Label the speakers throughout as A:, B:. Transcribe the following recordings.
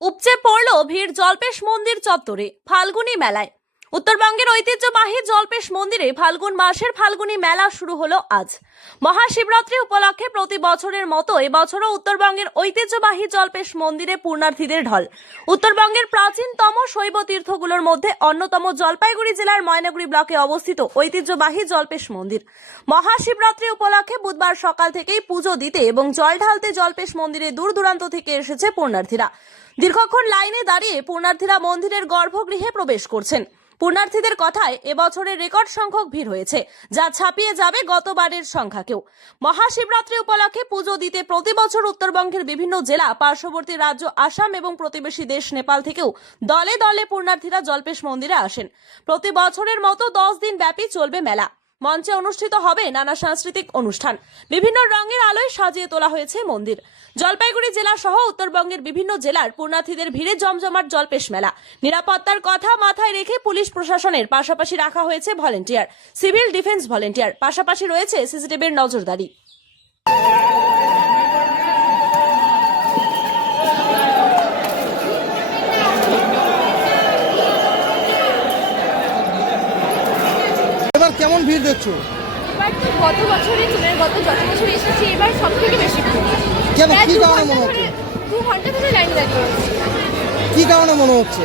A: উপচে পড়ল ভিড় জল্পেশ মন্দির চত্বরে ফাল্গুনী মেলায়। উত্তরবঙ্গের ঐতিহ্যবাহী জলপেশ মন্দিরে ফাল্গুন মাসের ফাল্গুনী মেলা শুরু হলো আজ। মহাশিবরাত্রি উপলক্ষে প্রতি বছরের মতো এবছরও উত্তরবঙ্গের ঐতিহ্যবাহী জলপেশ মন্দিরে পূর্ণার্থীদের ঢল। উত্তরবঙ্গের প্রাচীনতম শৈব তীর্থগুলোর মধ্যে অন্যতম জলপাইগুড়ি জেলার ময়নাগুড়ি ব্লকে অবস্থিত ঐতিহ্যবাহী জলপেশ মন্দির। মহাশিবরাত্রি উপলক্ষে বুধবার সকাল থেকেই পুজো দিতে এবং জল ঢালতে জলপেশ মন্দিরে দূর দূরান্ত থেকে এসেছে পূর্ণার্থীরা। দীর্ঘক্ষণ লাইনে দাঁড়িয়ে পূর্ণার্থীরা মন্দিরের গর্ভগৃহে প্রবেশ করছেন। পূর্ণার্থীদের কথায় এবছরের রেকর্ড সংখ্যক ভিড় হয়েছে, যা ছাপিয়ে যাবে গতবারের সংখ্যাকেও। মহাশিবরাত্রি উপলক্ষে পুজো দিতে প্রতি বছর উত্তরবঙ্গের বিভিন্ন জেলা, পার্শ্ববর্তী রাজ্য, আসাম এবং প্রতিবেশী দেশ নেপাল থেকেও দলে দলে পুণ্যার্থীরা জল্পেশ মন্দিরে আসেন। প্রতি বছরের মতো দশ দিন ব্যাপী চলবে মেলা। মঞ্চে অনুষ্ঠিত হবে নানা সাংস্কৃতিক অনুষ্ঠান। বিভিন্ন রঙের আলোয় সাজিয়ে তোলা হয়েছে মন্দির। জলপাইগুড়ি জেলা সহ উত্তরবঙ্গের বিভিন্ন জেলার পূর্ণার্থীদের ভিড়ে জমজমাট জলপেশ মেলা। নিরাপত্তার কথা মাথায় রেখে পুলিশ প্রশাসনের পাশাপাশি রাখা হয়েছে ভলেন্টিয়ার। Civil defence volunteer. পাশাপাশি রয়েছে সিসিটিভির নজরদারি।
B: এবার কেমন ভিড় দেখছ?
C: এবার তো গত গত যত বছর এসেছি এবার সব থেকে বেশি।
B: কেন? কি কারণে মনে হচ্ছে?
C: দু ঘণ্টা ধরে লাইন দাঁড়িয়ে।
B: কি কারণে মনে হচ্ছে?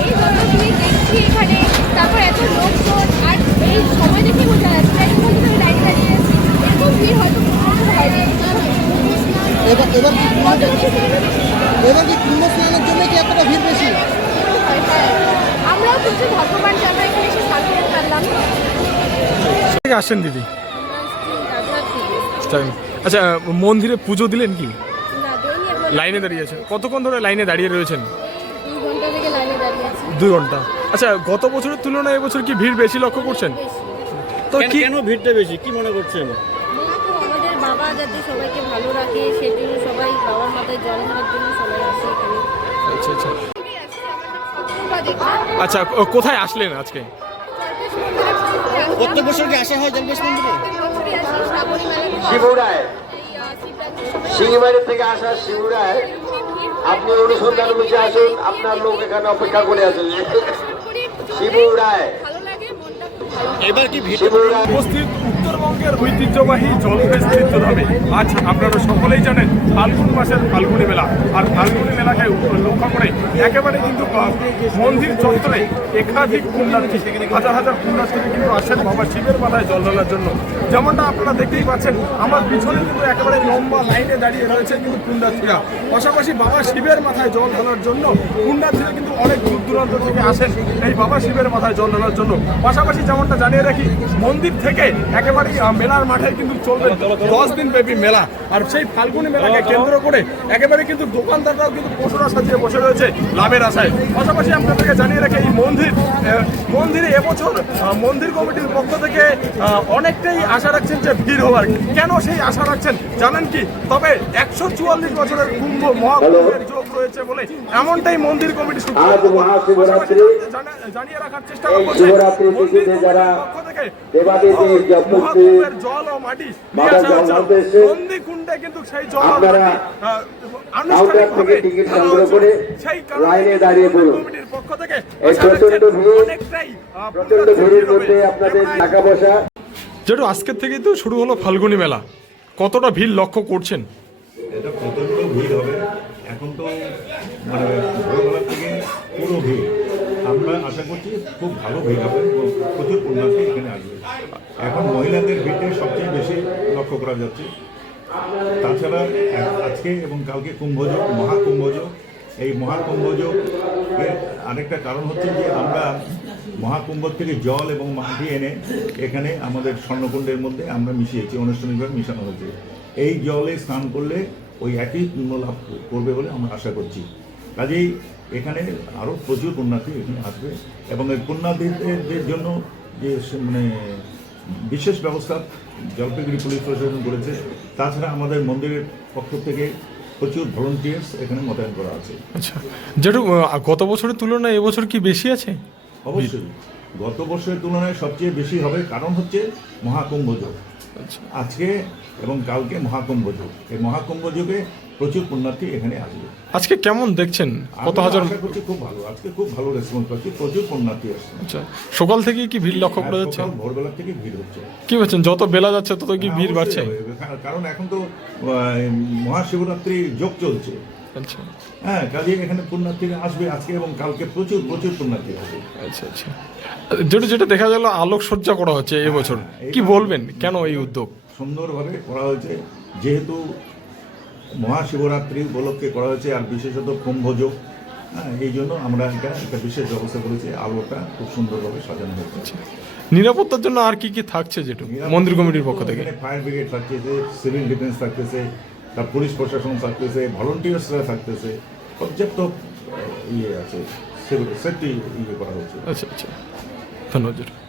C: এই যতগুলি দেখছি এখানে তারপর এত লোকজন আর এই সময় দেখে বোঝা যাচ্ছে প্রায় ঘণ্টা ধরে লাইন দাঁড়িয়ে আছে। এরকম ভিড় হয়তো কোনো বছর হয়নি।
B: এবার এবার কি কুম্ভ- এবার কি স্নানের জন্য কি এতটা ভিড় বেশি?
C: হ্যাঁ। আমরাও প্রচুর ভগবান যে আমরা এখানে এসে স্নান করতে পারলাম
D: থেকে আসছেন দিদি? আচ্ছা মন্দিরে পুজো দিলেন কি? লাইনে দাঁড়িয়েছেন কতক্ষণ ধরে লাইনে দাঁড়িয়ে রয়েছেন?
C: দুই ঘণ্টা। দাঁড়িয়ে
D: আচ্ছা গত বছরের তুলনায় এবছর কি ভিড় বেশি লক্ষ্য করছেন? তো কি
E: কেন ভিড়টা বেশি? কি মনে করছেন
C: আমাদের বাবা যাতে সবাইকে ভালো রাখে সেজন্য সবাই বাবার মাথায় জল ঢালার জন্য সবাই আসে এখানে
D: আচ্ছা। আচ্ছা আচ্ছা কোথায় আসলেন আজকে?
E: প্রত্যেক বছর কি আসা হয় জলপেশ মন্দিরে?
F: শিবুরায়। শিঙিবাড়ি থেকে আসা শিবুরায়। আপনি অনুসন্ধান বুঝে আসুন আপনার লোক এখানে অপেক্ষা করে আসুন শিবুরায়।
E: এবার কি
D: উপস্থিত? উত্তরবঙ্গের ঐতিহ্যবাহী জলপেশ তীর্থধামে আজ আপনারা সকলেই জানেন ফাল্গুন মাসের ফাল্গুনি মেলা। আর ফাল্গুনি মেলাকে লক্ষ্য করে একেবারে কিন্তু মন্দির চত্বরে একাধিক পুণ্যার্থী, হাজার হাজার পুণ্যার্থী কিন্তু আসেন বাবা শিবের মাথায় জল ঢালার জন্য। যেমনটা আপনারা দেখতেই পাচ্ছেন, আমার পিছনে কিন্তু একেবারে লম্বা লাইনে দাঁড়িয়ে রয়েছে কিন্তু পুণ্যার্থীরা। পাশাপাশি বাবা শিবের মাথায় জল ঢালার জন্য পুণ্যার্থীরা কিন্তু অনেক দূর দূরান্ত থেকে আসেন এই বাবা শিবের মাথায় জল ঢালার জন্য। পাশাপাশি যেমনটা জানিয়ে রাখি, মন্দির থেকে মেলার মাঠে কিন্তু চলবে। দশ দিন ব্যাপী মেলা। আর সেই ফাল্গুনি মেলাকে কেন্দ্র করে একেবারে কিন্তু দোকানদাররাও কিন্তু পশুরা সাজিয়ে বসে রয়েছে লাভের আশায়। পাশাপাশি আপনাদেরকে জানিয়ে রাখি এই মন্দির মন্দিরে এবছর মন্দির কমিটির পক্ষ থেকে অনেকটাই আশা রাখছেন যে ভিড় হওয়ার। কেন সেই আশা রাখছেন জানেন কি? তবে একশো চুয়াল্লিশ বছরের কুম্ভ মহাকুম্ভের যোগ রয়েছে বলে এমনটাই মন্দির কমিটি জানিয়ে রাখার চেষ্টা করছে। মন্দির পক্ষ থেকে জল ও মাটি নিয়ে আসা নন্দীকুণ্ডে কিন্তু সেই জল আনুষ্ঠানিকভাবে সেই কারণে। কমিটির পক্ষ থেকে অনেকটাই,
F: প্রচণ্ড ভিড়ের মধ্যে আপনাদের টাকা পয়সা।
D: যেটু আজকের থেকেই তো শুরু হলো ফাল্গুনি মেলা। কতটা ভিড় লক্ষ্য করছেন?
G: এটা ভিড় হবে। মানে ভোরবেলা থেকে পুরো ভিড়। আমরা আশা করছি খুব ভালো ভিড় হবে প্রচুর পুণ্যার্থী এখানে আসবে। এখন মহিলাদের ভিড়ে সবচেয়ে বেশি লক্ষ্য করা যাচ্ছে। তাছাড়া আজকে এবং কালকে কুম্ভযোগ মহাকুম্ভযোগ এই মহাকুম্ভযোগ এর আরেকটা কারণ হচ্ছে যে আমরা মহাকুম্ভ থেকে জল এবং মাটি এনে এখানে আমাদের স্বর্ণকুণ্ডের মধ্যে আমরা মিশিয়েছি আনুষ্ঠানিকভাবে মিশানো হয়েছে। এই জলে স্নান করলে ওই একই পুণ্য লাভ করবে বলে আমরা আশা করছি। কাজেই এখানে আরও প্রচুর পুণ্যার্থী এখানে আসবে এবং এই পুণ্যার্থীদের জন্য যে মানে বিশেষ ব্যবস্থা জলপাইগুড়ি পুলিশ প্রশাসন করেছে তাছাড়া আমাদের মন্দিরের পক্ষ থেকে প্রচুর ভলেন্টিয়ার্স এখানে মোতায়েন করা আছে।
D: আচ্ছা যেটু গত বছরের তুলনায় এবছর কি বেশি আছে?
G: অবশ্যই। গত বছরের তুলনায় সবচেয়ে বেশি হবে কারণ হচ্ছে মহাকুম্ভ যোগ। আজকে এবং কালকে মহাকুম্ভ যোগ। এই মহাকুম্ভ যোগে প্রচুর পুণ্যার্থী এখানে আসবে।
H: আজকে কেমন দেখছেন? কত হাজার
G: করছি খুব ভালো। আজকে খুব ভালো রেসপন্স পাচ্ছি। প্রচুর পুণ্যার্থী আসছে।
H: আচ্ছা। সকাল থেকে কি ভিড় লক্ষ্য করা যাচ্ছে?
G: ভোরবেলা থেকে ভিড় হচ্ছে।
H: কি বলছেন? যত বেলা যাচ্ছে তত কি ভিড়
G: হ্যাঁ,
H: বাড়ছে?
G: অবশ্যই হবে। কা- কারণ এখন তো মহাশিবরাত্রি যোগ চলছে।
H: আচ্ছা।
G: হ্যাঁ কাজে এখানে পুণ্যার্থীরা আসবে আজকে এবং কালকে প্রচুর প্রচুর পুণ্যার্থী আসবে।
H: আচ্ছা আচ্ছা। যেটা যেটা দেখা গেল আলোকসজ্জা করা হচ্ছে এবছর কি বলবেন? কেন এই উদ্যোগ?
G: সুন্দরভাবে করা হয়েছে। যেহেতু মহাশিবরাত্রি উপলক্ষে করা হয়েছে আর বিশেষত কুম্ভযোগ হ্যাঁ এই জন্য আমরা এটা একটা বিশেষ ব্যবস্থা করেছি। আলোটা খুব সুন্দরভাবে সাজানো হয়েছে।
H: নিরাপত্তার জন্য আর কি কি থাকছে যেটু? মন্দির কমিটির পক্ষ থেকে।
G: ফায়ার ব্রিগেড থাকতেছে সিভিল ডিফেন্স থাকতেছে তার পুলিশ প্রশাসন থাকতেছে ভলেন্টিয়ার্সরা থাকতেছে পর্যাপ্ত ইয়ে আছে, সেগুলো সেফটি ইয়ে করা হচ্ছে।
H: আচ্ছা আচ্ছা। ধন্যবাদ